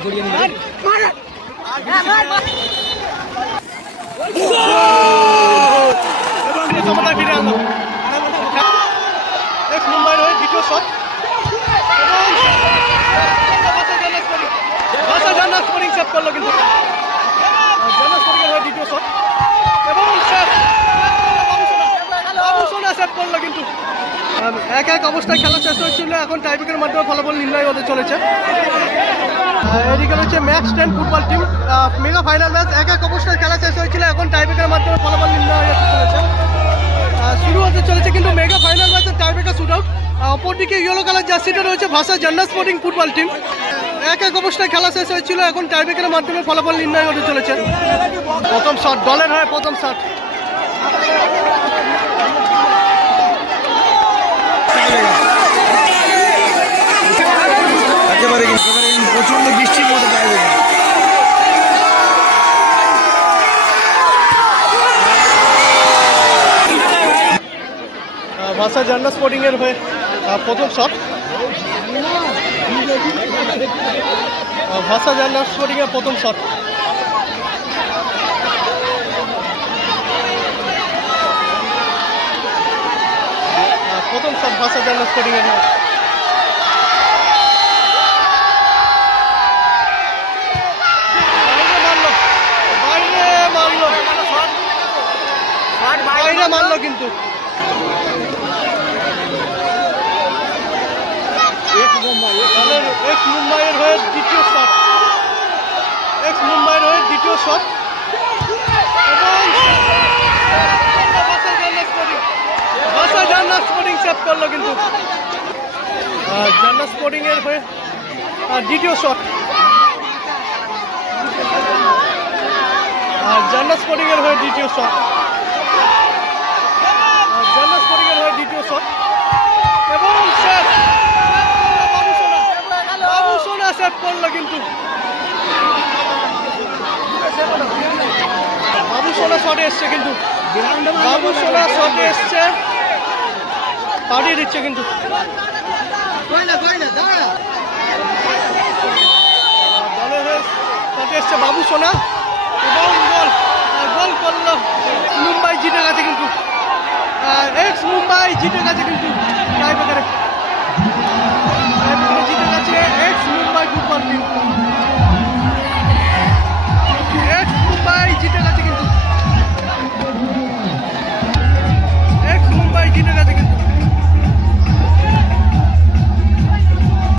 ফিরে আনলো। এক্স মুম্বাইয়ের হয়ে দ্বিতীয় শট। ভাষা জান্নাত স্কোরিং সেভ করল কিন্তু জান্নাত স্কোরিং হয়ে দ্বিতীয় শট এবং শেষ বাবু সোনা সেভ করল কিন্তু আম, এক এক অবস্থায় খেলা শেষ হয়েছিল। এখন টাইব্রেকের মাধ্যমে ফলাফল নির্ণয় হতে চলেছে। এদিকে রয়েছে Max ten football team mega final match এক এক অবস্থায় খেলা শেষ হয়েছিল। এখন টাইব্রেকের মাধ্যমে ফলাফল নির্ণয় হতে চলেছে। শুরু হতে চলেছে কিন্তু মেগা ফাইনাল ম্যাচের টাইব্রেকার শুট আউট অপরদিকে ইয়েলো কালার জার্সিটা রয়েছে ভাষা জান্নাত স্পোর্টিং ফুটবল টিম এক এক অবস্থায় খেলা শেষ হয়েছিল। এখন টাইব্রেকের মাধ্যমে ফলাফল নির্ণয় হতে চলেছে। প্রথম শট দলের হয় প্রথম শট একেবারে প্রচণ্ড বৃষ্টির মতো ভাষা জান্নাত স্পোর্টিং এর হয়ে প্রথম শট। ভাষা জান্নাত স্পোর্টিং এর প্রথম শট। বাইরে মারলো। বাইরে মারলো। কিন্তু। দলের এক্স মুম্বাইয়ের হয়ে দ্বিতীয় শট এক মুম্বাইয়ের হয়ে দ্বিতীয় শট ভাষা জান্নাত স্পোর্টিং সেভ করল কিন্তু। আর জান্নাত স্পোর্টিং এর হয়ে দ্বিতীয় শট আর জান্নাত স্পোর্টিং এর হয়ে দ্বিতীয় শট আর জান্নাত স্পোর্টিং এর হয়ে দ্বিতীয় শট এবং শেষ। বাবু সোনা করল কিন্তু। বাবু সোনা শটে এসছে কিন্তু। বাবু সোনা শটে এসছে। পাঠিয়ে দিচ্ছে কিন্তু। এসছে বাবু সোনা।